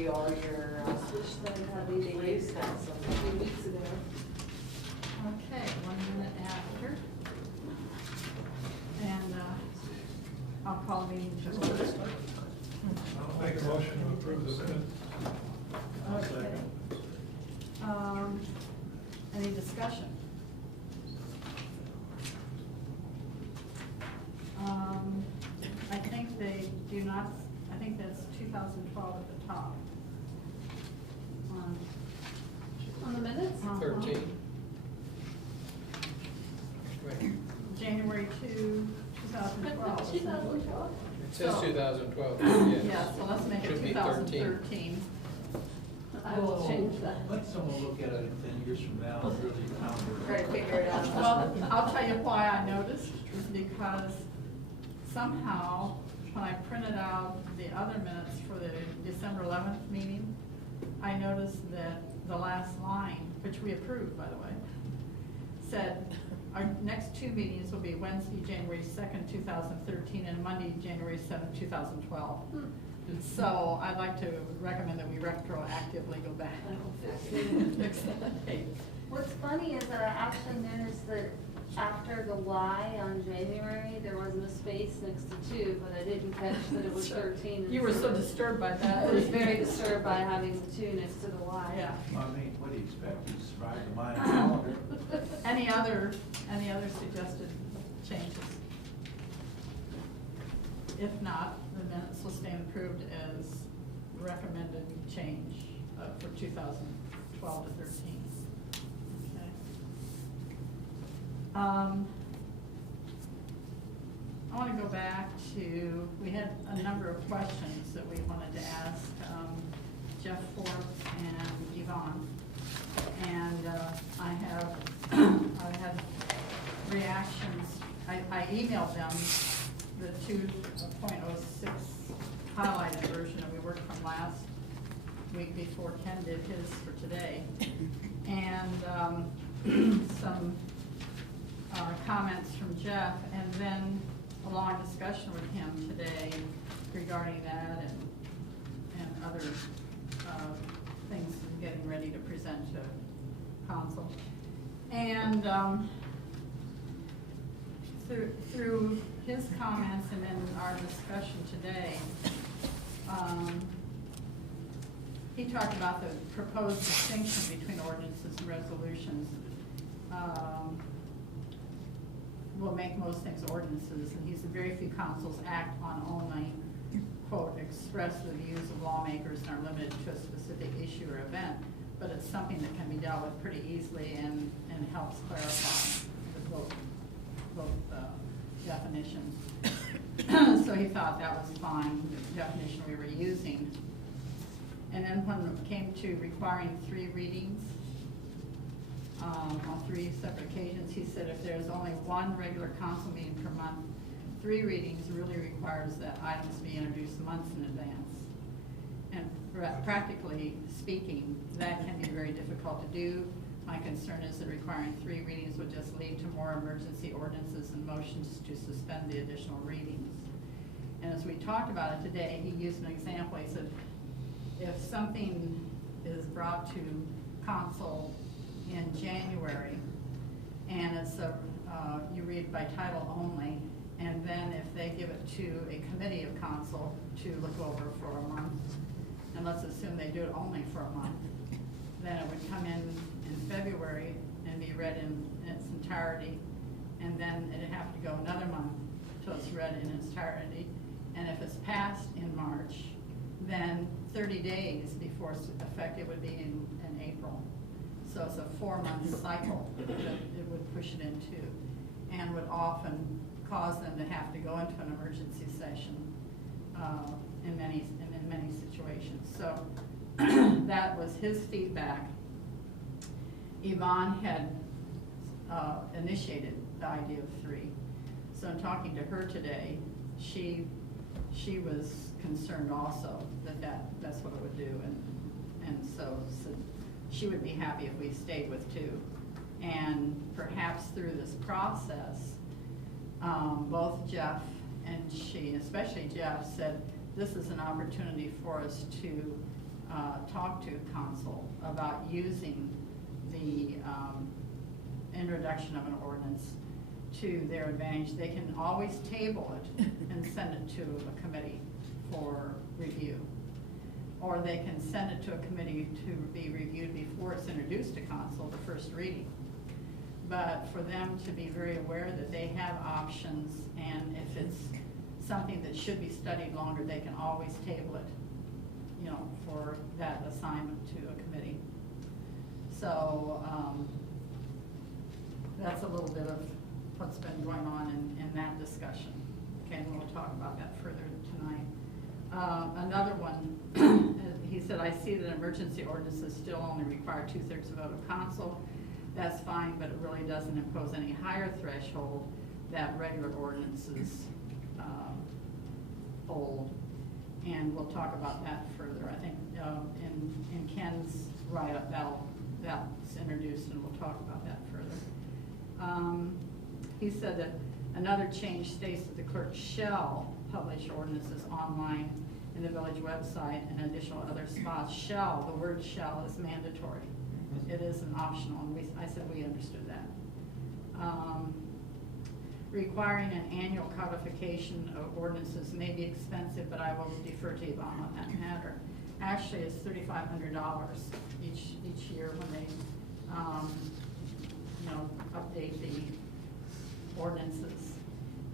be all your Wish that I had these days days now, a few weeks ago. Okay, 1 minute after. And I'll call the meeting to order. I'll make a motion to approve the minutes. Okay. Any discussion? I think they do not, I think that's 2012 at the top. On the minutes? 13. Wait, January 2, 2012. 2012? it says So- 2012, Yeah, yes. so let's make it Should be 2013. I will change that. Let someone look at it 10 years from now and really count Try to figure it out. Well, I'll tell you why I noticed, is because somehow, when I printed out the other minutes for the December 11th meeting, I noticed that the last line, which we approved, by the way, said, our next two meetings will be Wednesday, January 2nd, 2013, and Monday, January 7th, 2012. So I'd like to recommend that we retroactively go back. and fix that date. What's funny is that I actually noticed that after the Y on January, there wasn't a space next to 2, but I didn't catch that it was 13. You were so disturbed by that. I was very disturbed by having the 2 next to the Y. Yeah. I mean, what do you expect? You survive the Mayan calendar. Any other suggested changes? If not, the minutes will stand approved as recommended change for 2012 to 13. Okay. I want to go back to, we had a number of questions that we wanted to ask Jeff Forbes and Yvonne. And I had reactions. I emailed them the 2.06 highlighted version that we worked from last week before Ken did his for today. And some comments from Jeff, and then a long discussion with him today regarding that and other things getting ready to present to council. And through his comments and then our discussion today, he talked about the proposed distinction between ordinances and resolutions. Will make most things ordinances, and he said very few councils act on only, quote, express the views of lawmakers and are limited to a specific issue or event, but it's something that can be dealt with pretty easily and helps clarify the both definitions. So he thought that was fine, the definition we were using. And then when it came to requiring 3 readings on 3 separate occasions, he said if there's only 1 regular council meeting per month, 3 readings really requires that items be introduced months in advance. And practically speaking, that can be very difficult to do. My concern is that requiring 3 readings would just lead to more emergency ordinances and motions to suspend the additional readings. And as we talked about it today, he used an example. He said, if something is brought to council in January and it's you read by title only, and then if they give it to a committee of council to look over for a month, and let's assume they do it only for a month, then it would come in February and be read in its entirety, and then it'd have to go another month till it's read in its entirety. And if it's passed in March, then 30 days before it's effective would be in April. So it's a 4-month cycle that it would push it into, and would often cause them to have to go into an emergency session in many situations. So that was his feedback. Yvonne had initiated the idea of 3. So in talking to her today, she was concerned also that's what it would do, and so she would be happy if we stayed with 2. And perhaps through this process, both Jeff and she, especially Jeff, said this is an opportunity for us to talk to council about using the introduction of an ordinance to their advantage. They can always table it and send it to a committee for review. Or they can send it to a committee to be reviewed before it's introduced to council, the first reading. But for them to be very aware that they have options, and if it's something that should be studied longer, they can always table it, you know, for that assignment to a committee. So, that's a little bit of what's been going on in that discussion. Okay, and we'll talk about that further tonight. Another one, he said, I see that emergency ordinances still only require 2/3 vote of council. That's fine, but it really doesn't impose any higher threshold that regular ordinances hold. And we'll talk about that further. I think in Ken's write-up, that's introduced, and we'll talk about that further. He said that another change states that the clerk shall publish ordinances online in the village website and additional other spots. Shall, the word shall is mandatory. It isn't optional, and I said we understood that. Requiring an annual codification of ordinances may be expensive, but I will defer to Yvonne on that matter. Actually, it's $3,500 each year when they, you know, update the ordinances.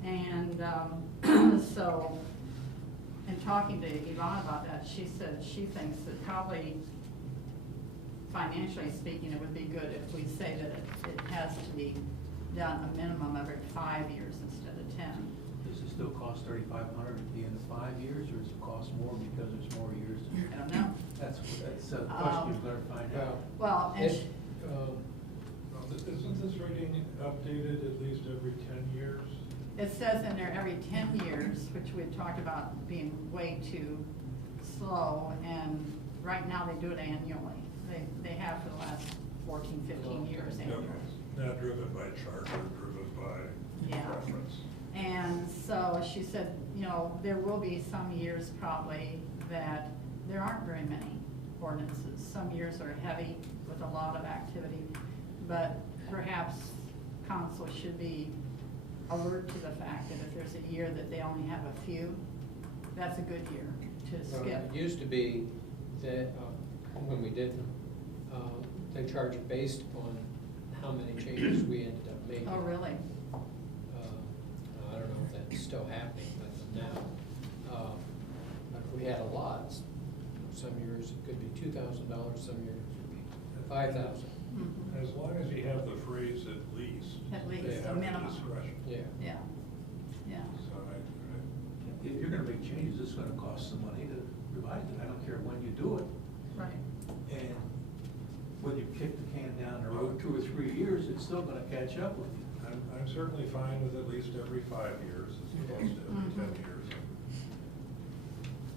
And so, in talking to Yvonne about that, she said she thinks that probably, financially speaking, it would be good if we say that it has to be done a minimum every 5 years instead of 10. Does it still cost $3,500 at the end of 5 years, or does it cost more because there's more years? I don't know. That's a question you've got to find out. Well, and Isn't this rating updated at least every 10 years? it says in there every 10 years, which we had talked about being way too slow, and right now they do it annually. They have for the last 14, 15 years annually. Not driven by charter, driven by Yeah. preference. And so she said, you know, there will be some years probably that there aren't very many ordinances. Some years are heavy with a lot of activity, but perhaps council should be alert to the fact that if there's a year that they only have a few, that's a good year to Well, skip. It used to be that, when we did them, they charged based upon how many changes we ended up making. Oh, really? I don't know if that's still happening, but now, if we had a lot, some years it could be $2,000, some years it could be $5,000. Mhm. As long as you have the phrase at least. At least, they a have the minimum. discretion. Yeah. Yeah, yeah. So If you're gonna make changes, it's gonna cost some money to revise it. I don't care when you do it. Right. And when you kick the can down the road 2 or 3 years, it's still gonna catch up with you. I'm certainly fine with at least every 5 years as opposed to every 10 Mhm. years.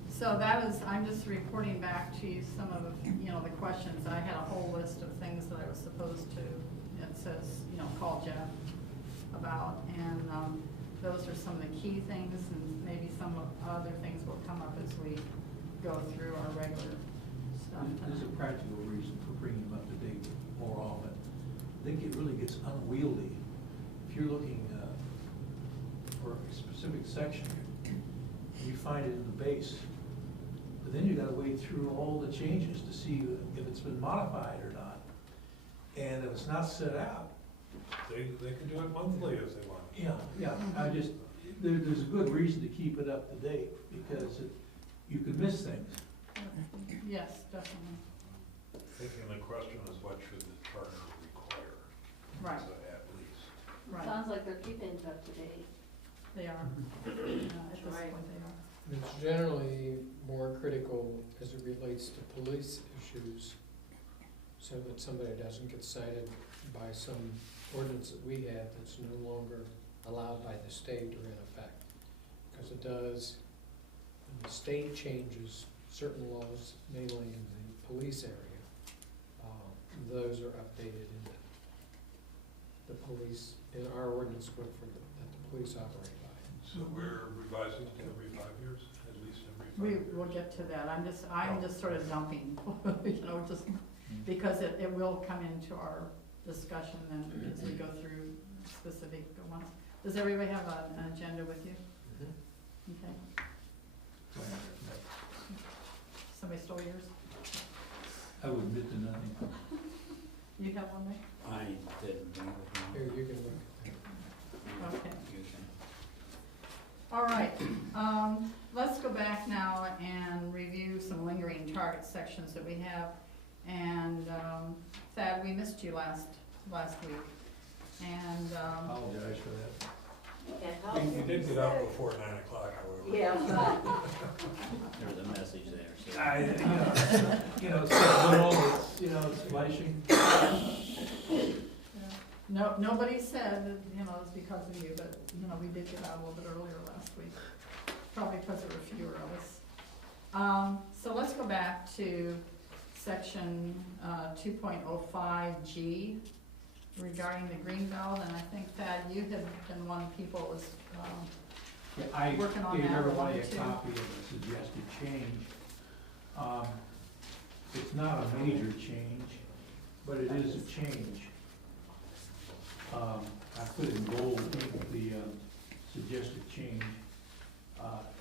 So that is, I'm just reporting back to you some of, you know, the questions. I had a whole list of things that I was supposed to, it says, you know, call Jeff about, and those are some of the key things, and maybe some of other things will come up as we go through our regular stuff. There's a practical reason for bringing them up to date more often. I think it really gets unwieldy. If you're looking for a specific section, you find it in the base. But then you gotta wade through all the changes to see if it's been modified or not. And if it's not set out, They can do it monthly if they want. yeah, I just, there's a good reason to keep it up to date, because you could miss things. Yes, definitely. Thinking the question is what should the charter require? Right. So at least. Right, Sounds like they're keeping it up to date. they are. At this point, they are. It's generally more critical as it relates to police issues, so that somebody doesn't get cited by some ordinance that we have that's no longer allowed by the state or in effect. Because it does, when the state changes certain laws, mainly in the police area, those are updated in the police, in our ordinance book that the police operate by. So we're revising it every 5 years, at least every We will get to that. I'm just sort of dumping, you know, just because it will come into our discussion then as we go through specific ones. Does everybody have an agenda with you? Okay. Somebody stole yours? I would admit to nothing. You have one there? I didn't bring it Here, home. you can look. Okay. You can- All right, let's go back now and review some lingering target sections that we have. And, Thad, we missed you last week. And, Apologize for that. Can't help You it. did get out before 9 o'clock, however. Yeah. There was a message there, so. You know, it's a little, it's, you know, it's flashing. no, nobody said that, you know, it's because of you, but, you know, we did get out a little bit earlier last week. Probably because there were fewer of us. So let's go back to section 2.05G regarding the green belt, and I think, Thad, you had been one of the people that was, Yeah, I Working on gave that, everybody one a or two. copy of the suggested change. It's not a major change, but it is a change. I put in bold the suggested change.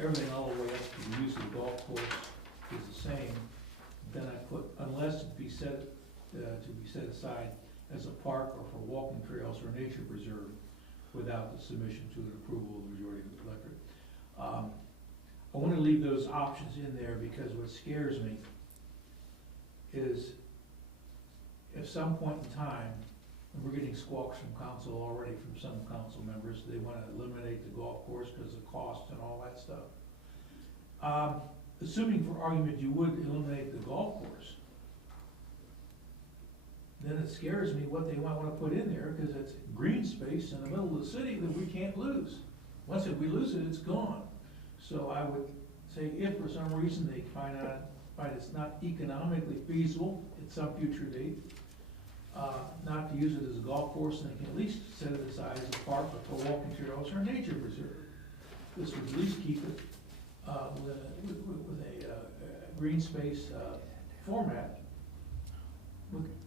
Everything all the way up to the use of the golf course is the same. Then I put, unless it be set, to be set aside as a park or for walking trails or nature preserve without the submission to an approval of the majority of the electorate. I want to leave those options in there because what scares me is at some point in time, and we're getting squawks from council already, from some council members, they want to eliminate the golf course because of cost and all that stuff. Assuming for argument you would eliminate the golf course, then it scares me what they might want to put in there, because it's green space in the middle of the city that we can't lose. Once if we lose it, it's gone. So I would say if for some reason they find it's not economically feasible at some future date, not to use it as a golf course, then they can at least set it aside as a park or for walking trails or nature preserve. This would at least keep it with a green space format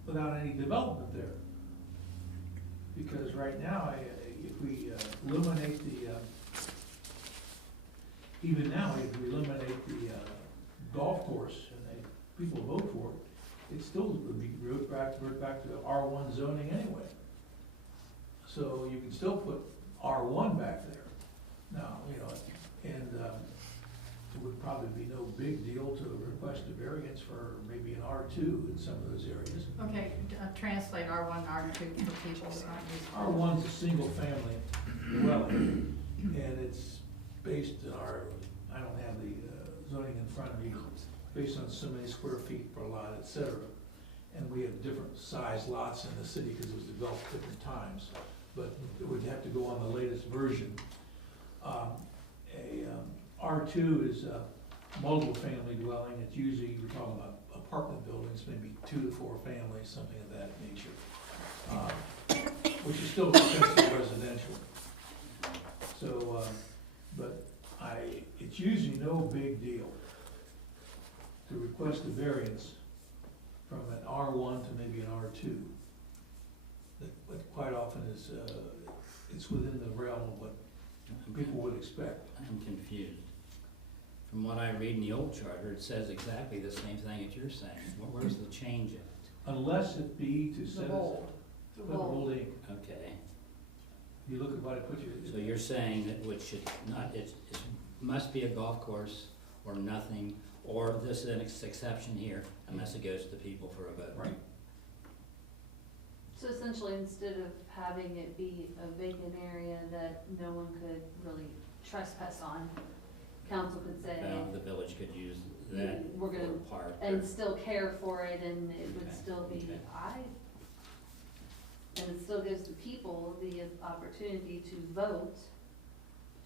without any development there. Because right now, if we eliminate even now, if we eliminate the golf course and people vote for it, it still would be revert back to R1 zoning anyway. So you can still put R1 back there. Now, you know, and it would probably be no big deal to request a variance for maybe an R2 in some of those areas. okay, translate R1 and R2 for people that aren't used to it. R1's a single family dwelling, and it's based on I don't have the zoning in front of me, based on so many square feet per lot, et cetera. And we have different size lots in the city because it was developed different times, but it would have to go on the latest version. R2 is a multiple family dwelling. It's usually, we're talking about apartment buildings, maybe 2 to 4 families, something of that nature, which is still considered residential. So, but it's usually no big deal to request a variance from an R1 to maybe an R2. But quite often is, it's within the realm of what people would expect. I'm confused. From what I read in the old charter, it says exactly the same thing that you're saying. Where's the change in it? Unless it be to The set it, bold. put bold ink. Okay, You look at what I put you. so you're saying that which should not, it must be a golf course or nothing, or this is an exception here, unless it goes to the people for a vote. Right. So essentially, instead of having it be a vacant area that no one could really trespass on, council could say, The village could use that We're for gonna- a park. and still care for it, and it would Okay, still be, okay. and it still gives the people the opportunity to vote,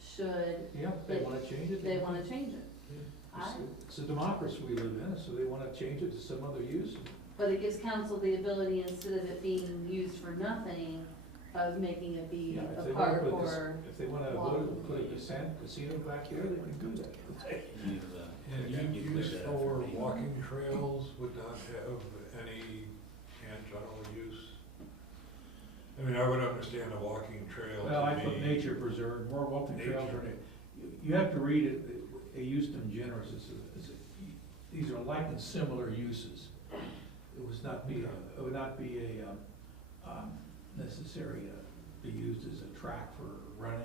should Yeah, if they wanna change it. they can. wanna change it. It's a democracy we live in, so they wanna change it to some other use. But it gives council the ability, instead of it being used for nothing, of making it be Yeah, if a they wanna park put this, or, if they wanna walk. put a casino back there, they can do that. You've And You cleared use that up for me. walking trails would not have any tangential use? I mean, I would understand a walking trail Well, I to put be. nature preserve, more walking trails Nature. are, you have to read it, they used them generous, these are like and similar uses. It would not be, it would not be necessary to be used as a track for running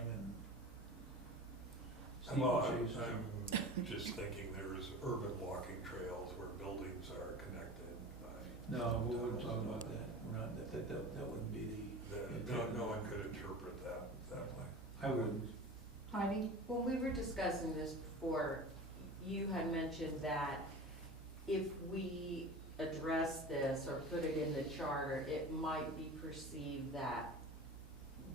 and Well, steeplechase. I'm just thinking there's urban walking trails where buildings are connected by. No, we wouldn't talk about that, we're not, that wouldn't be No one could interpret that way. I wouldn't. Heidi? When we were discussing this before, you had mentioned that if we address this or put it in the charter, it might be perceived that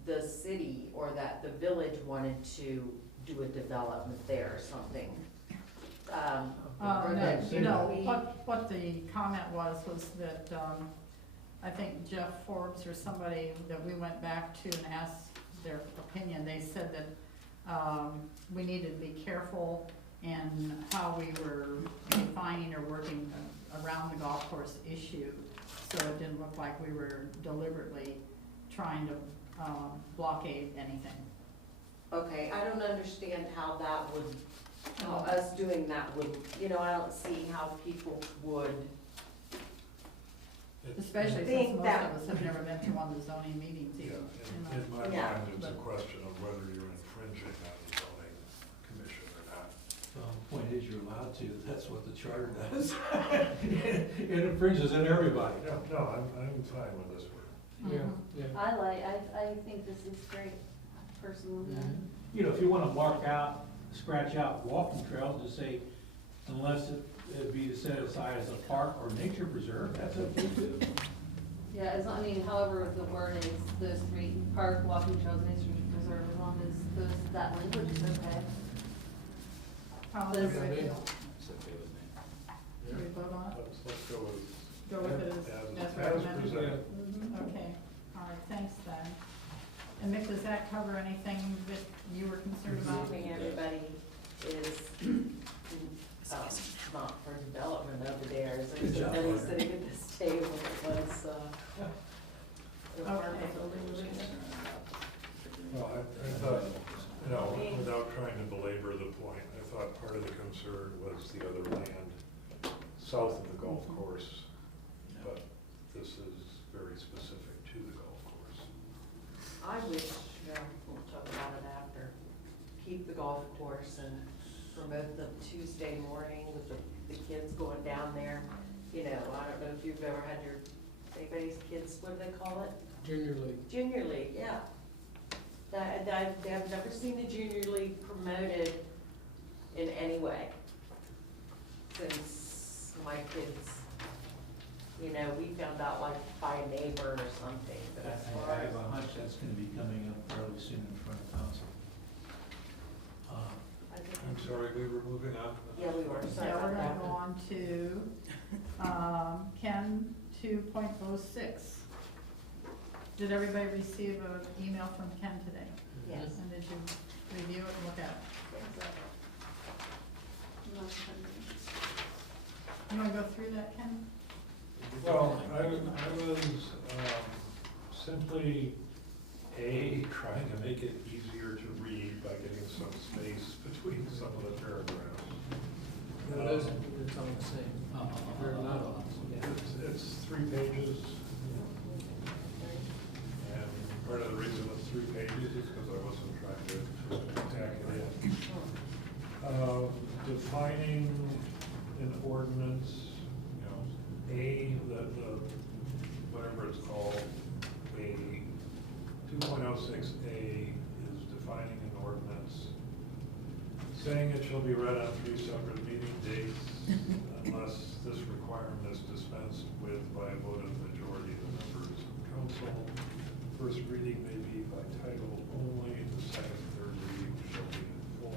the city or that the village wanted to do a development there or something. Or that, you know, we- What the comment was that, I think Jeff Forbes or somebody that we went back to and asked their opinion, they said that, we needed to be careful in how we were defining or working around the golf course issue, so it didn't look like we were deliberately trying to, blockade anything. Okay, I don't understand how that would, how us doing that would, you know, I don't see how people would. Especially since Think most that- of us have never been to one of the zoning meetings Yeah, either. in my Yeah. mind, it's a But- question of whether you're infringing on the zoning commission or not. Well, the point is, you're allowed to, that's what the charter does. It infringes on everybody. No, I'm fine with this word. Yeah, Mhm. yeah. I think this is great, personally. Mhm. You know, if you wanna mark out, scratch out walking trails, just say, unless it'd be set aside as a park or nature preserve, that's okay too. Yeah, I mean, however the word is, those three, park, walking trails, nature preserve, as long as that language is okay. How does Does- everybody feel? It's okay with me. Should we vote on it? Let's go with. Go with it as recommended? presented. Mhm. Okay, all right, thanks then. And Mick, does that cover anything that you were concerned about? Assuming everybody is, not for development over there, is Good job, everybody Margaret. sitting at this table that was, the apartment Okay. building was in there? Well, I thought, you know, without trying to belabor the point, I thought part of the concern was the other land south of the golf course, but this is very specific to the golf course. I wish, we'll talk about it after, keep the golf course and promote the Tuesday morning with the kids going down there. You know, I don't know if you've ever had anybody's kids, what do they call it? Junior league. Junior League, yeah. I've never seen the Junior League promoted in any way since my kids, you know, we found out like by a neighbor or something, but as far I as. have a hunch that's gonna be coming up fairly soon in front of council. I think- I'm sorry, we were moving on. Yeah, we were, sorry Yeah, we're about gonna go that. on to, Ken 2.06. Did everybody receive an email from Ken today? Yes. And did you review it and look at it? You wanna go through that, Ken? Well, I was simply, trying to make it easier to read by getting some space between some of the paragraphs. No, it isn't, it's on the same. Or not. It's 3 pages, and part of the reason it's 3 pages is because I wasn't trying to tack it in. Defining an ordinance, you know, the whatever it's called, a 2.06A is defining an ordinance, saying it shall be read on 3 separate meeting dates unless this requirement is dispensed with by a vote of the majority of the members of council. First reading may be by title only, the second and third reading shall be in full.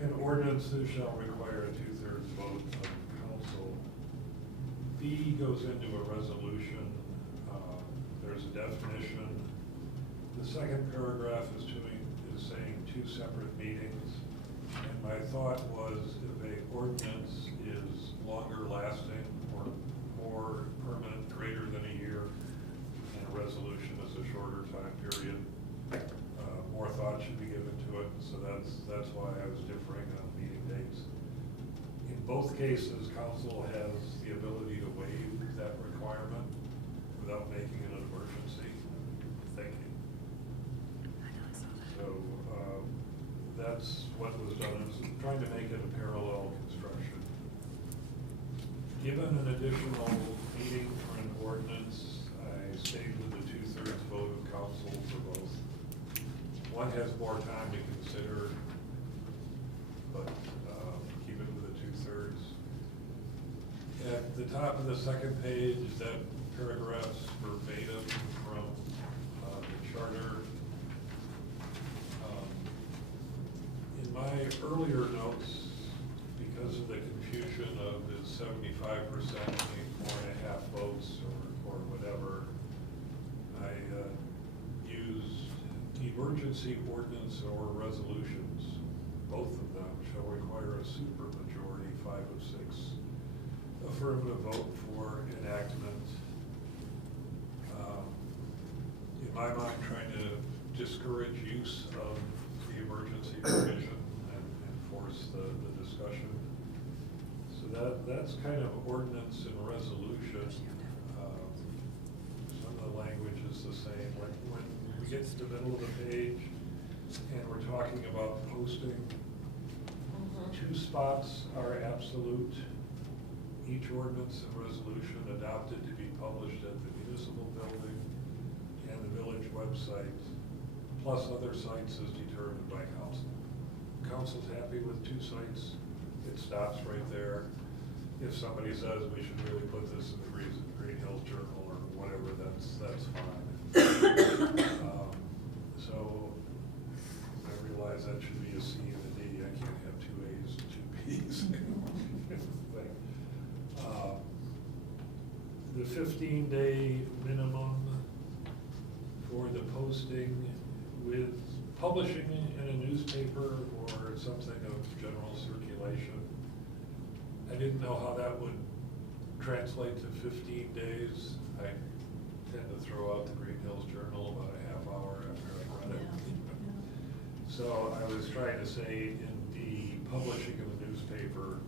An ordinance shall require a 2/3 vote of council. B goes into a resolution, there's a definition. The second paragraph is saying 2 separate meetings. And my thought was if a ordinance is longer lasting or more permanent, greater than a year, and a resolution is a shorter time period, more thought should be given to it. So that's why I was differing on meeting dates. In both cases, council has the ability to waive that requirement without making it an emergency. Thank you. So, that's what was done, is trying to make it a parallel construction. Given an additional meeting for an ordinance, I stayed with the 2/3 vote of council for both. One has more time to consider, but keep it with the 2/3. At the top of the second page, that paragraph's verbatim from the charter. In my earlier notes, because of the confusion of the 75% being 4.5 votes or whatever, I used emergency ordinance or resolutions. Both of them shall require a supermajority, 5 of 6, affirmative vote for enactment. In my mind, trying to discourage use of the emergency provision and enforce the discussion. So that's kind of ordinance and resolution. Some of the language is the same. When we get to the middle of the page and we're talking about posting, 2 spots are absolute. Each ordinance and resolution adopted to be published at the municipal building and the village website, plus other sites as determined by council. Council's happy with 2 sites, it stops right there. If somebody says we should really put this in the Greenhills Journal or whatever, that's fine. So I realize that should be a C and a D. I can't have 2 A's and 2 B's. The 15-day minimum for the posting with publishing in a newspaper or something of general circulation. I didn't know how that would translate to 15 days. I tend to throw out the Greenhills Journal about a half hour after I read it. So I was trying to say in the publishing of the newspaper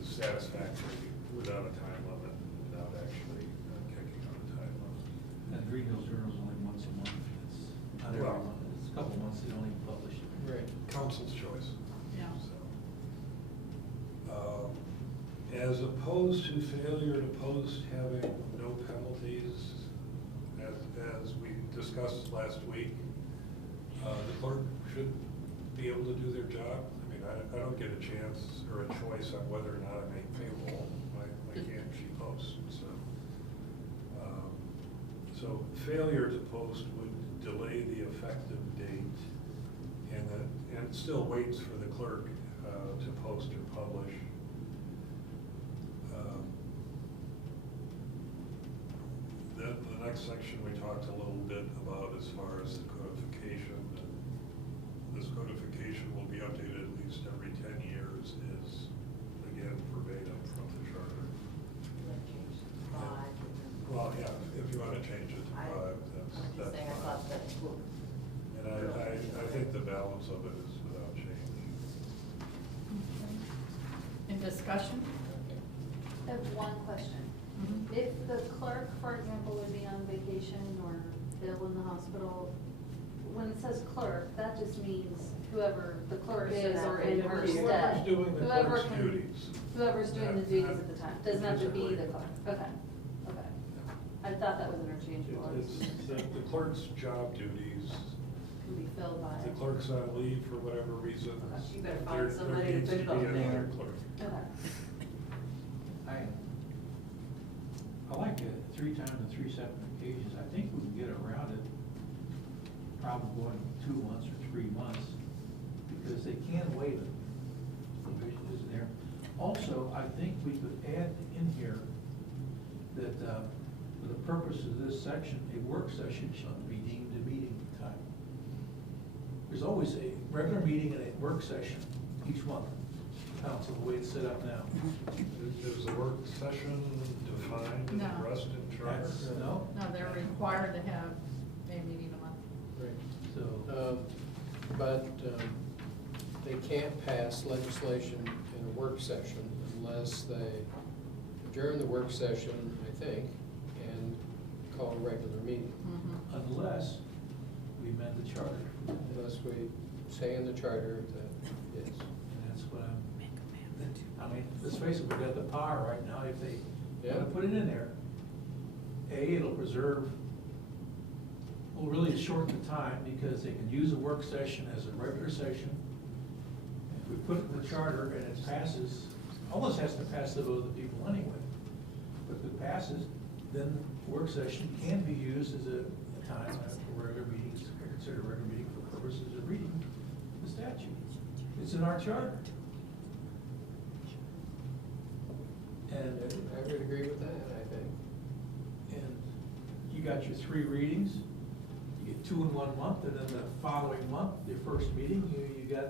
is satisfactory without a time limit, without actually kicking on a time limit. And Greenhills Journal's only once a month. It's not every Well, month. It's a couple months they don't even publish it. Right. Council's choice. Yeah. So, as opposed to failure to post having no penalties, as we discussed last week, the clerk should be able to do their job. I mean, I don't get a chance or a choice on whether or not I make payroll. I can't, she posts, so. So failure to post would delay the effective date, and it still waits for the clerk to post or publish. Then the next section we talked a little bit about as far as the codification. This codification will be updated at least every 10 years is, again, verbatim from the charter. Well, yeah, if you want to change it to 5, I'm that's just saying, I fine. thought that, And I think the balance of it is without change. In discussion? I have one question. Mhm. If the clerk, for example, would be on vacation or ill in the hospital, when it says clerk, that just means whoever the clerk is or in her Whoever's stead. doing the Whoever clerk's can- duties. Whoever's doing the duties at the time, doesn't have to be the Physically. clerk, okay, okay. I thought that was interchangeable. It's the clerk's job duties. Can be filled by. The clerk's on leave for whatever reason. Okay, you better find there somebody to needs put it be on another there. clerk. Okay. I like it 3 times and 3 separate occasions. I think we can get around it, probably going 2 months or 3 months, because they can waive it. Provision isn't there. Also, I think we could add in here that, for the purpose of this section, a work session shall be deemed a meeting time. There's always a regular meeting and a work session. each month, council, the way it's set up now. Is the work session defined and No. addressed in charter? That's, no, No, they're required to have a meeting a month. Right. so, But they can't pass legislation in a work session unless they adjourn the work session, I think, and call a regular meeting. unless we amend the charter, Unless we say in the charter that, yes. and that's what I mean, let's face it, we got the power right now, if they wanna put it in there, it'll preserve, will really shorten the time, because they can use a work session as a regular session. If we put it in the charter and it passes, almost has to pass the vote of the people anyway. But if it passes, then work session can be used as a time for regular meetings, considered a regular meeting for purposes of reading the statute. It's in our charter. And, I would agree with that, I think. and you got your 3 readings, you get 2 in 1 month, and then the following month, your first meeting, you got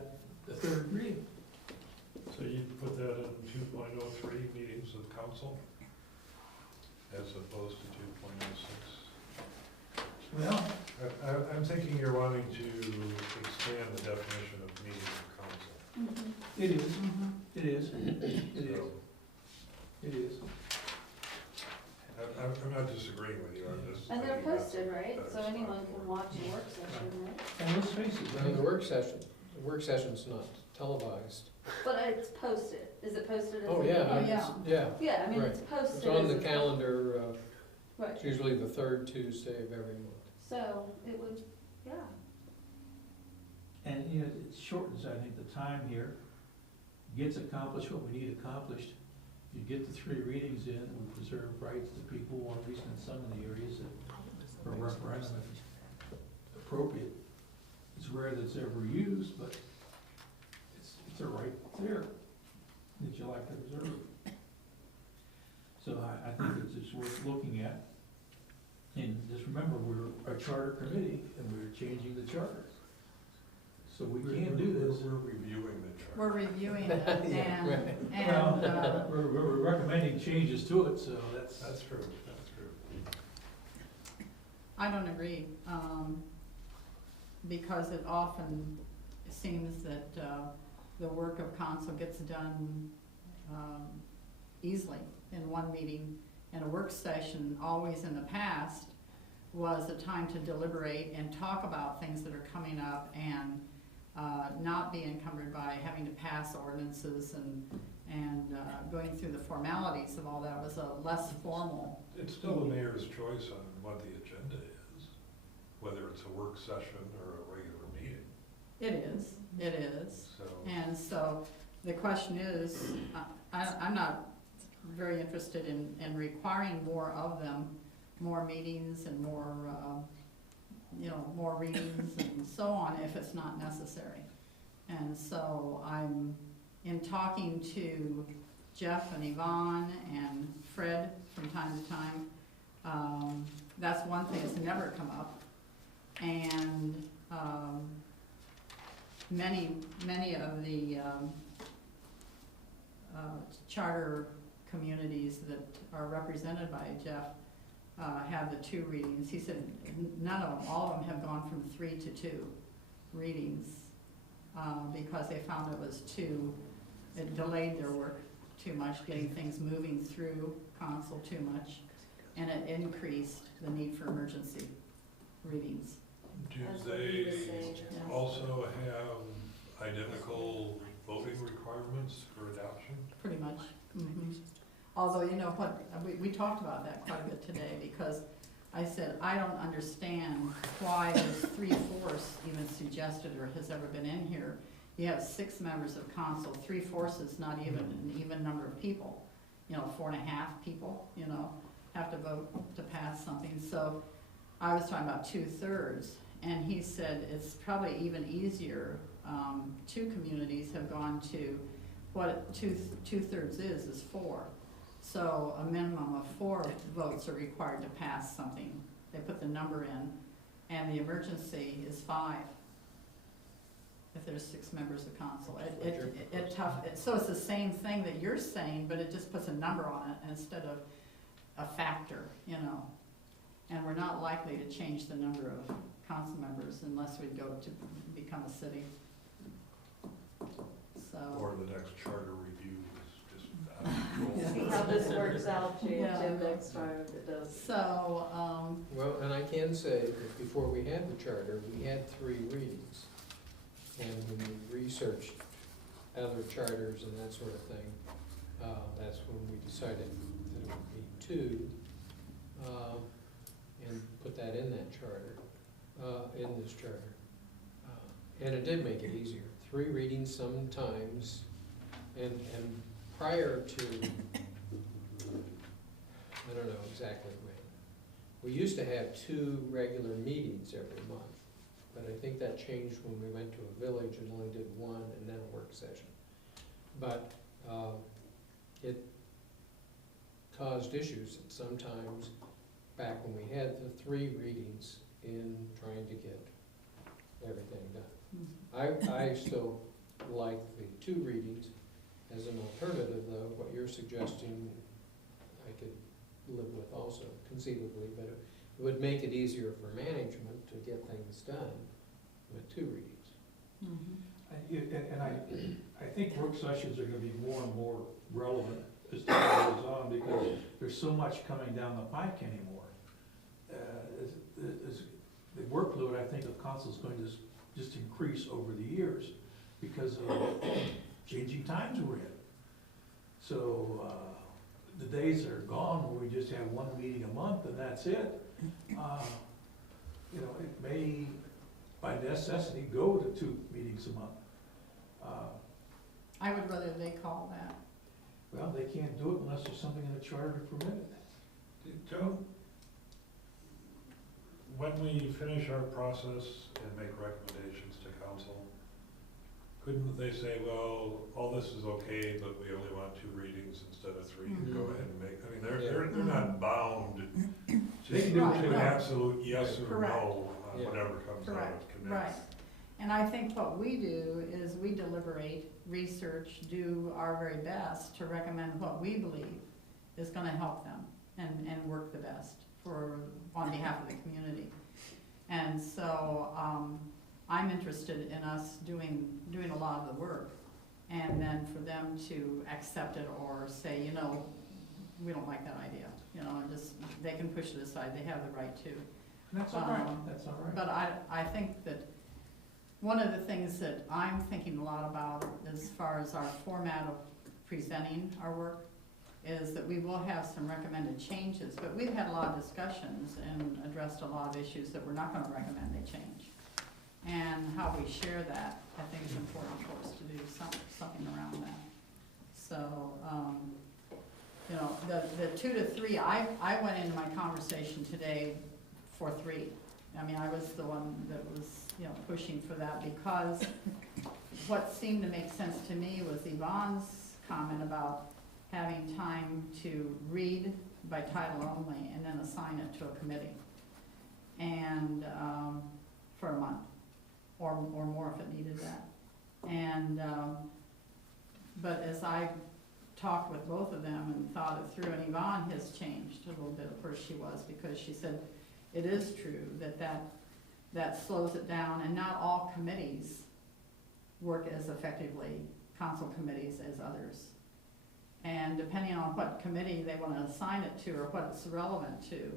the 3rd reading. So you'd put that in 2.03 meetings of council as opposed to 2.06? Well, I'm thinking you're wanting to expand the definition of meeting of council. it is, it is, it is, it is. I'm not disagreeing with you, I'm just. And they're thinking that's posted, right? better So spot. anyone can watch a work session, right? And let's face it, Now, the work session's not televised. But it's posted. Is it posted as? Oh, a yeah, meeting? it's- yeah, Yeah, I mean, Right. it's posted. it's on as the a- calendar, Right, it's usually the 3rd Tuesday of every month. so it would, yeah. and, you know, it shortens, I think, the time here, gets accomplished what we need accomplished. You get the 3 readings in, we preserve rights to people, or at least in some of the areas that for referendum if appropriate. It's rare that it's ever used, but it's a right there that you like to preserve. So I think it's just worth looking at. And just remember, we're a charter committee and we're changing the charter. So we can do this. We're reviewing the charter. We're reviewing it Yeah, right. and, Well, we're recommending changes to it, so that's. That's true, that's true. I don't agree, because it often seems that, the work of council gets done, easily in one meeting. And a work session, always in the past, was a time to deliberate and talk about things that are coming up and, not be encumbered by having to pass ordinances and going through the formalities of all that. Was a less formal. It's still the mayor's choice on what the agenda is, whether it's a work session or a regular meeting, It is. so. And so the question is, I'm not very interested in requiring more of them, more meetings and more, more readings and so on if it's not necessary. And so I'm, in talking to Jeff and Yvonne and Fred from time to time, that's one thing that's never come up. And, many of the charter communities that are represented by Jeff have the 2 readings. He said none of them, all of them have gone from 3 to 2 readings because they found it delayed their work too much, getting things moving through council too much, and it increased the need for emergency readings. Do That's what he was they saying, yeah. also have identical voting requirements for adoption? Pretty much. Although, you know what, we talked about that quite a bit today, because I said, I don't understand why there's 3/4 even suggested or has ever been in here. You have 6 members of council, 3/4 is not even an even number of people. 4.5 people, have to vote to pass something. So I was talking about 2/3, and he said it's probably even easier. 2 communities have gone to what 2/3 is 4. So a minimum of 4 votes are required to pass something. They put the number in, and the emergency is 5. if there's 6 members of council. What you're So it's the same thing that you're saying, but it just puts a number on it instead of a factor, you know. And we're not likely to change the number of council members unless we go to become a city. So. Or the next charter review is just out of control. See how this works out, change Yeah. it next time if it does. So, Well, and I can say that before we had the charter, we had 3 readings. And when we researched other charters and that sort of thing, that's when we decided that it would be 2, and put that in that charter, in this charter. And it did make it easier. 3 readings sometimes, and prior to, I don't know exactly when. We used to have 2 regular meetings every month, but I think that changed when we went to a village and only did 1 and then a work session. But it caused issues that sometimes, back when we had the 3 readings in trying to get everything done. I still like the 2 readings as an alternative, though. What you're suggesting, I could live with also conceivably, but it would make it easier for management to get things done with 2 readings. And I think work sessions are gonna be more and more relevant as time goes on, because there's so much coming down the pike anymore. The workload, I think, of council is going to just increase over the years because of changing times we're in. So, the days are gone where we just have 1 meeting a month and that's it. You know, it may, by necessity, go to 2 meetings a month. I would rather they call that. Well, they can't do it unless there's something in the charter to permit it. Don't, when we finish our process and make recommendations to council, couldn't they say, well, all this is okay, but we only want 2 readings instead of 3, go ahead and make, I mean, they're not bound They can to do Right, an no. absolute yes or Correct. no on Yeah. whatever comes out Correct, of committee. right. And I think what we do is we deliberate, research, do our very best to recommend what we believe is gonna help them and work the best on behalf of the community. And so, I'm interested in us doing a lot of the work, and then for them to accept it or say, you know, we don't like that idea, you know, and just, they can push it aside, they have the right to. That's all right, that's all right. But I think that one of the things that I'm thinking a lot about as far as our format of presenting our work is that we will have some recommended changes, but we've had a lot of discussions and addressed a lot of issues that we're not gonna recommend they change. And how we share that, I think is important for us to do something around that. So, you know, the 2 to 3, I went into my conversation today for 3. I mean, I was the one that was, you know, pushing for that, because what seemed to make sense to me was Yvonne's comment about having time to read by title only and then assign it to a committee. And, for a month, or more if it needed that. And, but as I talked with both of them and thought it through, and Yvonne has changed a little bit of where she was, because she said it is true that slows it down, and not all committees work as effectively, council committees, as others. And depending on what committee they want to assign it to or what it's relevant to,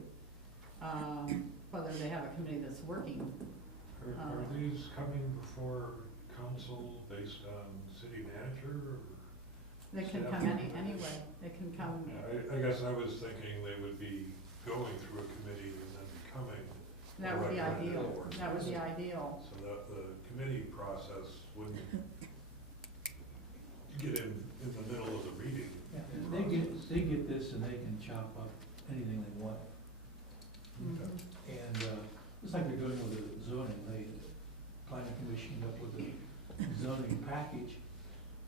whether they have a committee that's working. Are these coming before council based on city manager or? They can come anyway, they can come, Yeah, I guess I was thinking they would be going through a committee and then coming. that would be recommended ideal, ordinance. that would be ideal. So that the committee process wouldn't get in the middle of the reading. Yeah, they get this and they can chop up anything they want. Okay. And, it's like they're doing with the zoning, the planning commission came up with a zoning package.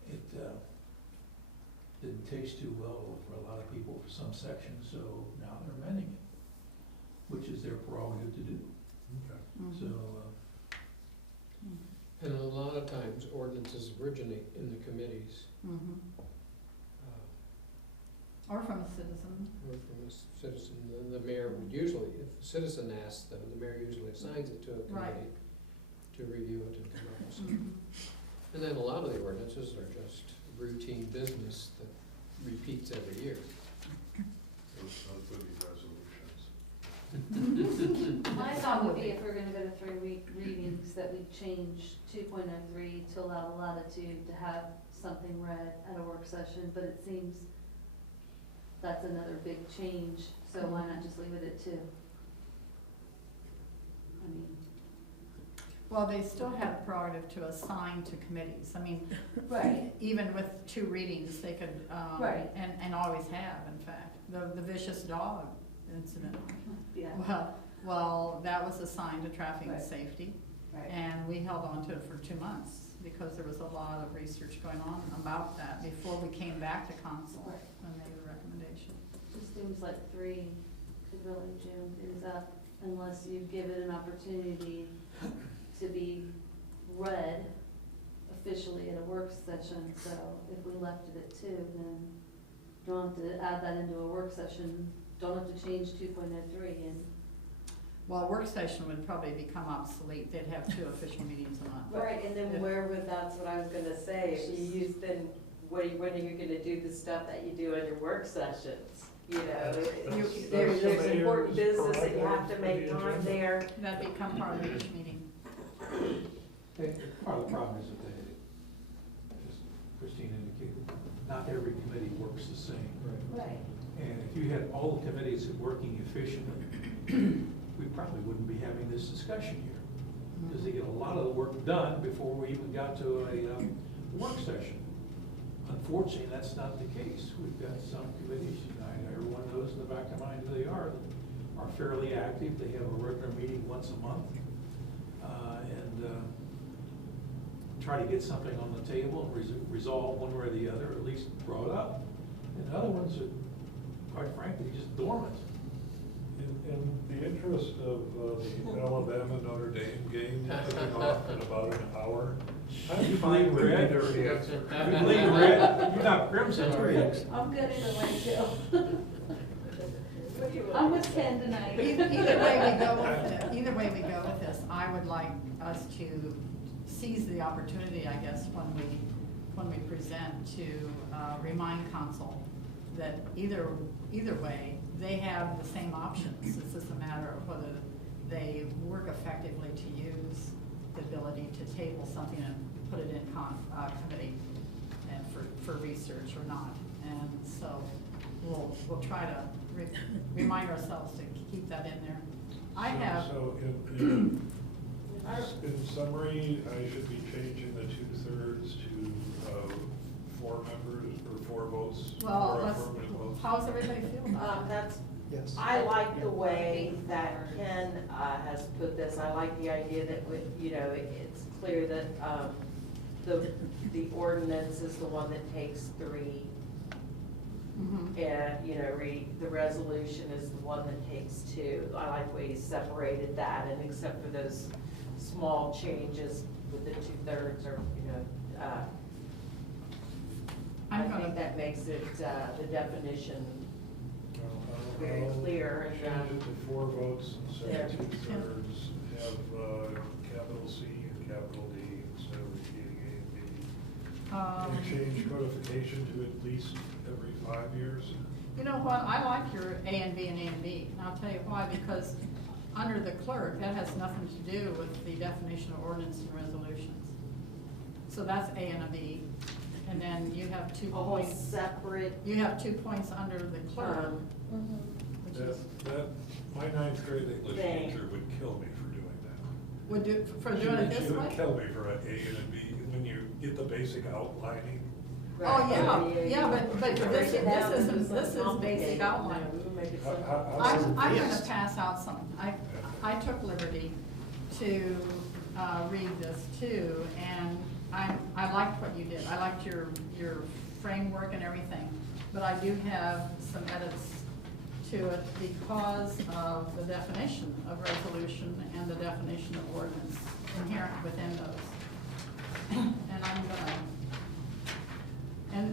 It, didn't taste too well for a lot of people for some sections, so now they're amending it, which is their prerogative to do. Okay. Mhm. So, And a lot of times ordinances originate in the committees, Mhm. uh, Or from a citizen. or from a citizen. The mayor would usually, if a citizen asks though, the mayor usually assigns it to a Right. committee to review it and come up with something. Mhm. And then a lot of the ordinances are just routine business that repeats every year. Those would be resolutions. My thought would be if we're gonna go to 3 readings, that we change 2.03 to allow the latitude to have something read at a work session, but it seems that's another big change, so why not just leave it at 2? I mean, Well, they still have prerogative to assign to committees. I mean, right, even with 2 readings, they could, Right. and always have, in fact. The vicious dog incident. yeah, Well, that was assigned to traffic and Right. safety, right. and we held on to it for 2 months because there was a lot of research going on about that before we came back to council Right. and made a recommendation. Just seems like 3 could really jam things up unless you give it an opportunity to be read officially at a work session. So if we left it at 2, then don't have to add that into a work session, don't have to change 2.03 and. Well, a work session would probably become obsolete. They'd have 2 official meetings a month. Right, and then where would, that's what I was gonna say, if you use, then when are you gonna do the stuff that you do in your work sessions? You know, That's there's the important mayor's business that you have to prerogative make for the time agenda. there. That'd become part of each meeting. Part of the problem is that as Christine indicated, not every committee works the same. Right. And if you had all the committees working efficiently, we probably wouldn't be having this discussion here. Because they get a lot of the work done before we even got to a work session. Unfortunately, that's not the case. We've got some committees, everyone knows in the back of mind who they are fairly active. They have a regular meeting once a month. And try to get something on the table and resolve one way or the other, or at least brought up. And other ones are, quite frankly, just dormant. In the interest of the Alabama Notre Dame game kicking off in about an hour, I'm fine with either answer. You believe red, you're not crimson, are you? I'm good either way too. I'm with Ken tonight. Either way we go with this, I would like us to seize the opportunity, I guess, when we present to remind council that either way, they have the same options. It's just a matter of whether they work effectively to use the ability to table something and put it in committee and for research or not. And so we'll try to remind ourselves to keep that in there. So in summary, I should be changing the 2/3 to 4 members, or 4 votes, Well, 4 affirmative votes. how's everybody feel about that? That's, Yes. I like the way that Ken has put this. I like the idea that, it's clear that the ordinance is the one that takes 3. Mhm. And, the resolution is the one that takes 2. I like the way he separated that, and except for those small changes with the 2/3 or, I think that makes it, the definition very clear. Change it to 4 votes instead of There. 2/3, have capital C and capital D instead of repeating A and B. And change codification to at least every 5 years. You know what, I like your A and B and A and B, and I'll tell you why, because under the clerk, that has nothing to do with the definition of ordinance and resolutions. So that's A and a B, and then you have 2 A whole points, separate, you have 2 points under the clerk, which is, My 9th grade English Thing. teacher would kill me for doing that. would do, for doing it this She would way? kill me for an A and a B, when you get the basic outlining. Oh, yeah, but Break this it down is into basic complicated. outline. Make it How- simple. how- I'm Yes. gonna pass out some, I took liberty to read this too, and I liked what you did. I liked your framework and everything, but I do have some edits to it because of the definition of resolution and the definition of ordinance inherent within those. And I'm gonna,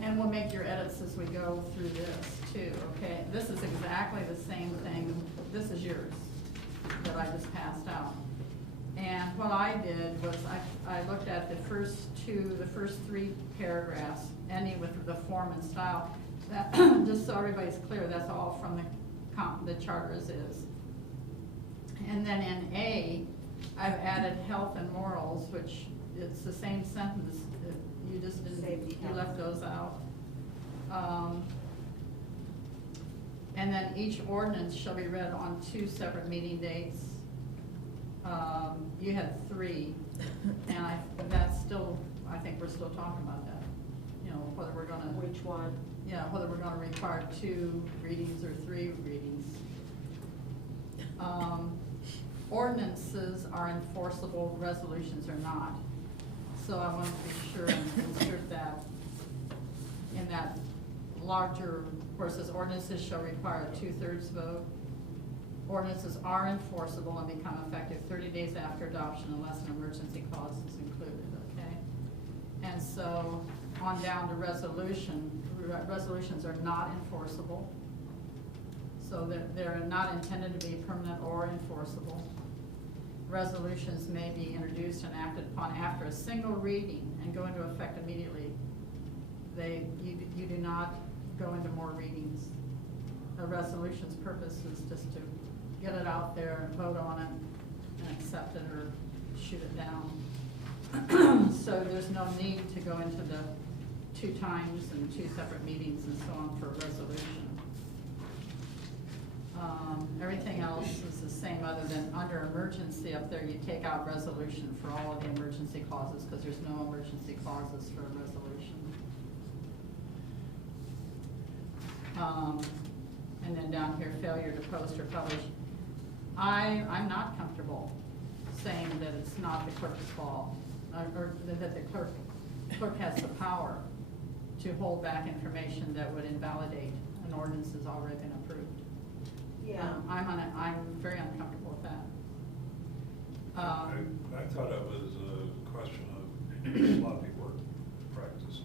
and we'll make your edits as we go through this too, okay? This is exactly the same thing, this is yours, that I just passed out. And what I did was I looked at the first three paragraphs, ending with the form and style. That, just so everybody's clear, that's all from the charter as is. And then in A, I've added health and morals, which it's the same sentence, you just didn't, Safety, you health. left those out. And then each ordinance shall be read on 2 separate meeting dates. You had 3, and that's still, I think we're still talking about that. You know, whether we're gonna. Which one? Yeah, whether we're gonna require 2 readings or 3 readings. Ordinances are enforceable, resolutions are not. So I want to be sure and insert that in that larger, where it says ordinances shall require a 2/3 vote. Ordinances are enforceable and become effective 30 days after adoption unless an emergency clause is included, okay? And so on down to resolutions are not enforceable. So they're not intended to be permanent or enforceable. Resolutions may be introduced and acted upon after a single reading and go into effect immediately. You do not go into more readings. A resolution's purpose is just to get it out there and vote on it and accept it or shoot it down. So there's no need to go into the 2 times and 2 separate meetings and so on for a resolution. Everything else is the same other than under emergency up there, you take out resolution for all of the emergency clauses because there's no emergency clauses for a resolution. And then down here, failure to post or publish. I'm not comfortable saying that it's not the clerk's fault, or that the clerk has the power to hold back information that would invalidate an ordinance that's already been approved. Yeah. I'm very uncomfortable with that. I thought it was a question of sloppy work practices.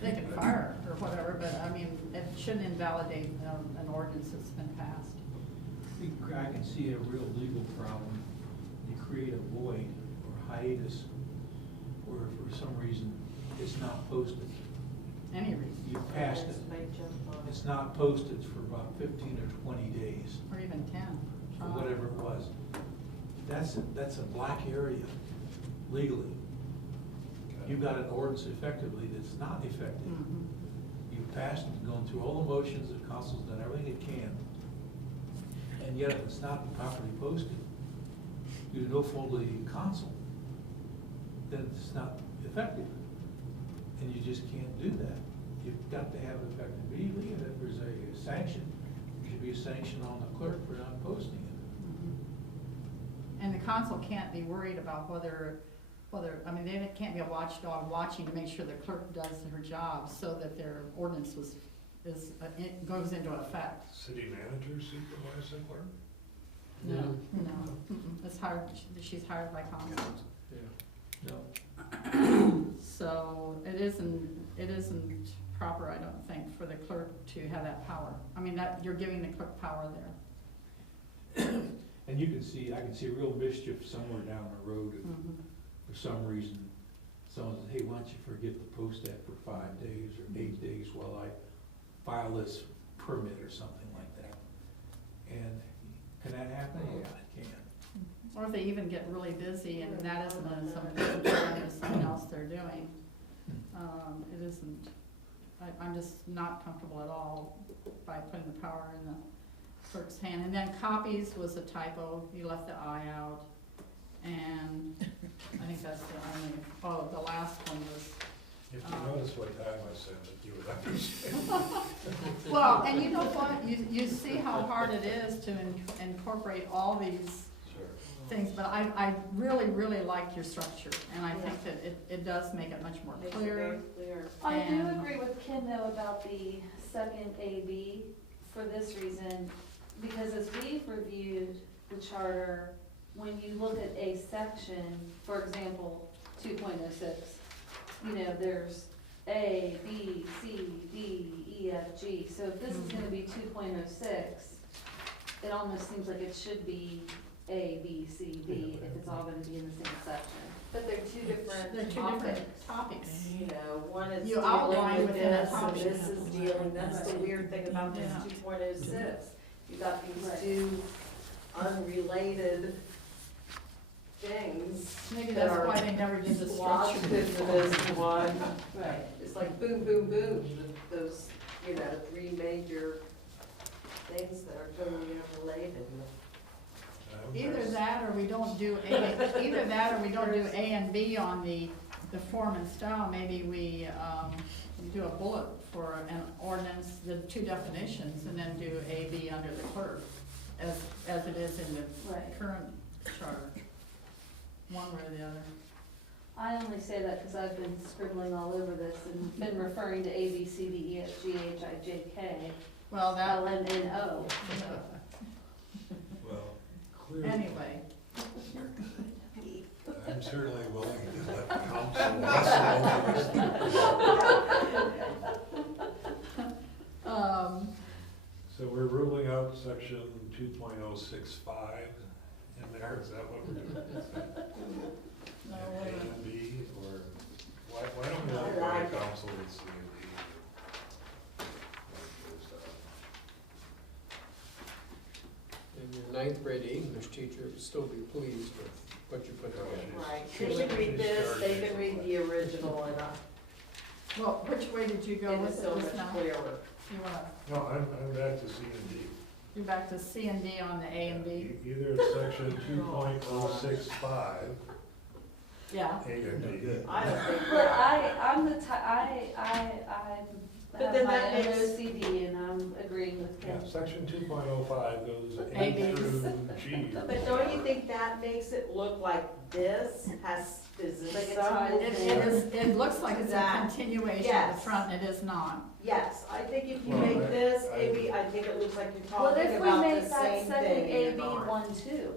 They can fire or whatever, but I mean, it shouldn't invalidate an ordinance that's been passed. I can see a real legal problem. You create a void or hiatus where for some reason it's not posted. Any reason, You passed it. May jump on. It's not posted for about 15 or 20 days, or even 10. or whatever it was. That's a black area legally. You got an ordinance effectively that's not effective. Mhm. You've passed it, gone through all the motions, the council's done everything it can. And yet if it's not properly posted, due to no fault of the council, then it's not effective. And you just can't do that. You've got to have it effective immediately, and if there's a sanction, there should be a sanction on the clerk for not posting it. Mhm. And the council can't be worried about whether, I mean, they can't be a watchdog watching to make sure the clerk does her job so that their ordinance it goes into effect. City manager supervise the clerk? No, Yeah. no, it's hired, she's hired by council. Yeah. No. So it isn't proper, I don't think, for the clerk to have that power. I mean, that, you're giving the clerk power there. And you can see, I can see real mischief somewhere down the road if Mhm. for some reason someone says, hey, why don't you forget to post that for 5 days or 8 days while I file this permit or something like that. And can that happen? Yeah, it can. Or if they even get really busy and that isn't something else they're doing. It isn't, I'm just not comfortable at all by putting the power in the clerk's hand. And then copies was a typo, you left the I out. And I think that's the only, the last one was, If you notice what time I said it, you would understand. well, and you know what, you see how hard it is to incorporate all these Sure. things, but I really, really like your structure, and I think that it does make it much more Makes it clear. very clear. I do And- agree with Ken though about the second AB for this reason, because as we've reviewed the charter, when you look at a section, for example, 2.06, you know, there's A, B, C, D, E, F, G. So if this is gonna be 2.06, it almost seems like it should be A, B, C, D, if it's all gonna be in the same section. But they're two different They're two topics. different topics. You know, one is You dealing outline with within a this, and topic. this is dealing, that's the Right. weird thing about this Yeah. 2.06. You got these Right. two unrelated things. Maybe that that's are why they never did the lodged structure. into this one. Right. It's like boom, boom, boom, those, you know, three major things that are totally unrelated. Either that or we don't do A, either that or we don't do A and B on the form and style. Maybe we, do a bullet for an ordinance, the two definitions, and then do A, B under the clerk, as it is in the Right. current charter. One way or the other. I only say that because I've been scribbling all over this and been referring to A, B, C, D, E, F, G, H, I, J, K, Well, that, L, M, N, O. Well, clearly, anyway. I'm certainly willing to let the council wrestle over. So we're ruling out section 2.065 in there, is that what we're doing? No, A wait a minute. and B, or why don't we let the council with C and D? And your ninth grade English teacher would still be pleased with what you put together. Right, they can read this, they can read the original, and Well, which way did you go it with is it so just now? much clearer. You wanna, No, I'm back to C and D. you're back to C and D on the A and B? Either it's section 2.065, Yeah. A and B. I don't think But that. I'm the But have then my that makes- OCD and I'm agreeing with Yeah, Kim. section 2.05 goes A, A B. through G. or But don't you think that makes it look like this is Like it's some? tied It is, it looks like it's a That- continuation of the yes. front, and it is not. Yes, I think if you Well, make this, I- maybe, I think it looks like you're What talking if we about the make that same second thing. A, and B you're not. one, two?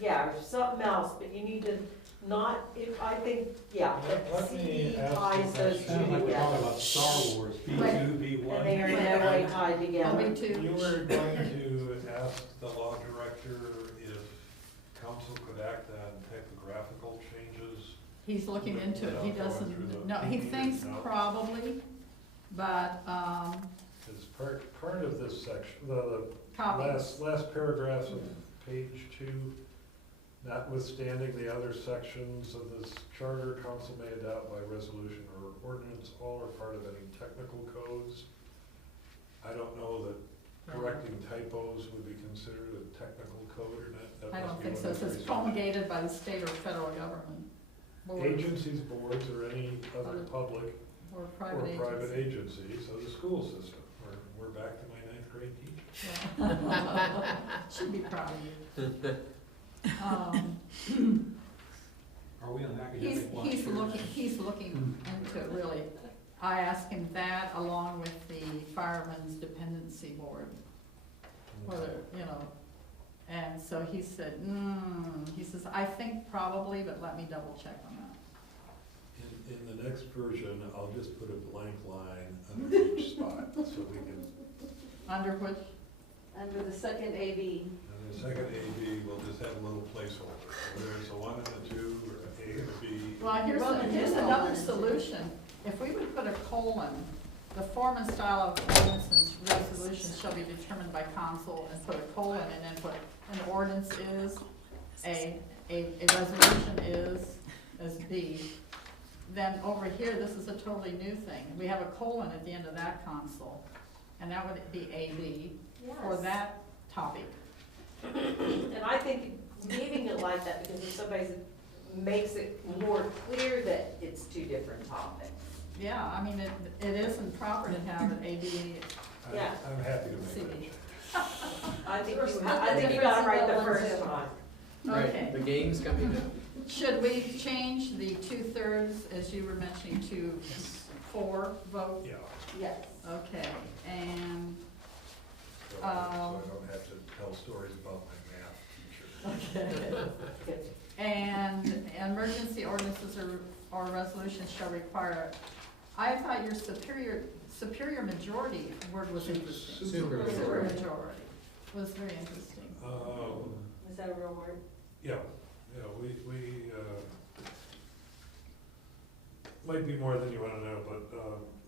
Yeah, or something else, but you need to not, if, I think, yeah, Let the me CD ask ties you those that. two Sound like we're talking together. about Star Wars, B2, And B1. they are in no way tied Me together. too. You were going to ask the law director if council could act on typographical changes. He's looking into it, he Without going doesn't, through the no, he PDF, thinks no. probably, but, As part of this section, the copies. last paragraph of page 2, notwithstanding the other sections of this charter, council may adopt by resolution or ordinance all or part of any technical codes. I don't know that correcting typos would be considered a technical code or not. That I must don't be think one so, of it the says reasons. promulgated by the state or federal government. Boards Agencies, boards, or any other public Or or private private agencies. agency, so the school system. We're back to my ninth grade teacher. Yeah. Should be proud of you. Are we on academic watch? He's looking into it, really. I asked him that along with the Fireman's Dependency Board, whether, you know, and so he said, he says, I think probably, but let me double check on that. In the next version, I'll just put a blank line under each spot, so we can, Under which, Under the second A, B. and the second AB, we'll just have a little placeholder. Whether it's a 1 and a 2, or A and a B. well, Roman here's numeral another one and two. solution. If we would put a colon, the form and style of ordinance and resolutions shall be determined by council, and put a colon, and then put an ordinance is, a resolution is, as B. Then over here, this is a totally new thing. We have a colon at the end of that console, and that would be AB for Yes. that topic. And I think leaving it like that, because if somebody makes it more clear that it's two different topics. Yeah, I mean, it isn't proper to have an AB. Yeah. I'm happy to make that CD. change. I think There's you, not I the think you got it right the difference in first that one, time. Okay. Right, the game's coming up. Should we change the 2/3, as you were mentioning, to 4 vote? Yeah, Yes. Okay, and, so I don't have to tell stories about my math teacher. Good. and emergency ordinances are or resolutions shall require, I thought your superior majority word was interesting. Super. Super majority was very interesting. Is that a real word? Yeah, we, might be more than you wanna know, but,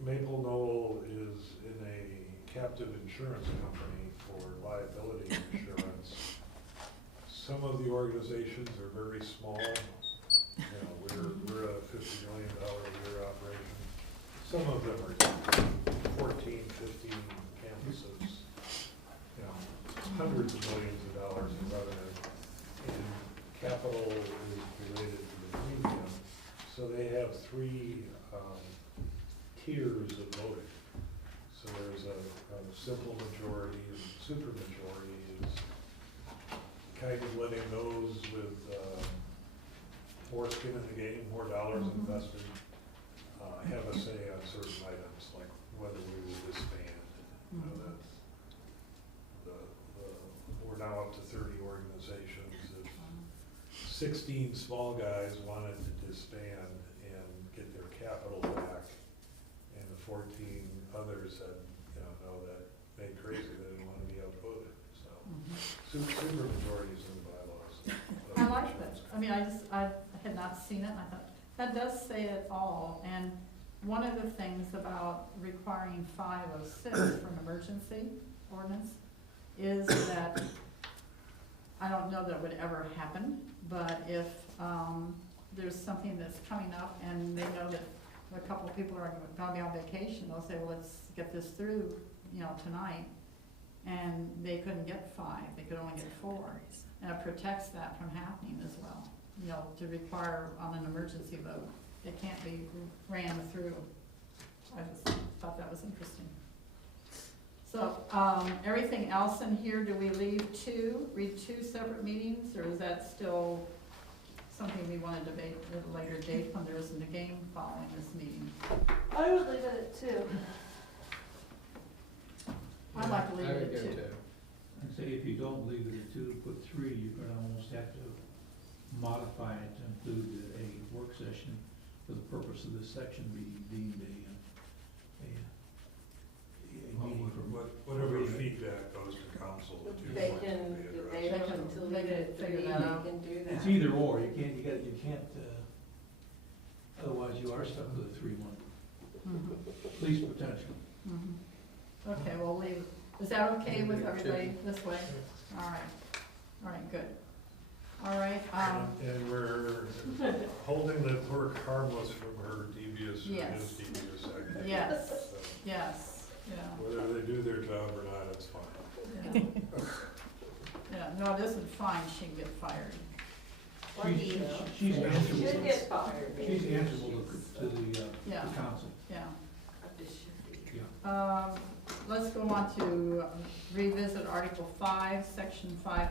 Maple Knoll is in a captive insurance company for liability insurance. Some of the organizations are very small, we're a $50 million a year operation. Some of them are 14, 15 campuses, hundreds of millions of dollars in revenue. And capital is related to the premium, so they have three tiers of voting. So there's a simple majority, and super majority is kind of letting those with more skin in the game, more dollars invested, have a say on certain items, like whether we will disband. We're now up to 30 organizations. If 16 small guys wanted to disband and get their capital back, and the 14 others said, no, that made crazy, they didn't want to be outvoted, so. Super majorities in the bylaws. I like that. I mean, I had not seen it, and I thought, that does say it all. And one of the things about requiring 506 for an emergency ordinance is that, I don't know that it would ever happen, but if there's something that's coming up and they know that a couple of people are gonna be on vacation, they'll say, well, let's get this through, tonight. And they couldn't get 5, they could only get 4. And it protects that from happening as well, to require on an emergency vote. It can't be ran through. I just thought that was interesting. So, everything else in here, do we read 2 separate meetings, or is that still something we want to debate at a later date when there isn't a game following this meeting? I would leave it at 2. I'd like to leave I would it at go 2. to. I'd say if you don't leave it at 2, put 3, you're gonna almost have to modify it to include a work session for the purpose of this section being deemed a meeting for. Whatever feedback goes to council. the 2 They points can, will be addressed. they can delete it, figure 3, that out. they can do that. It's either or, you can't, otherwise you are stuck with a 3-1, least potential. Okay, we'll leave. Is that okay with everybody this way? All right, good. All right, And we're holding the clerk harmless from her devious or Yes. his devious activities. Yes. So yes, yeah. whether they do their job or not, it's fine. Yeah, no, it isn't fine, she can get fired. Or he, though. She's answerable. Should get fired. She's answerable to the Yeah. council. Yeah. This should be. Let's go on to revisit Article 5, Section 5.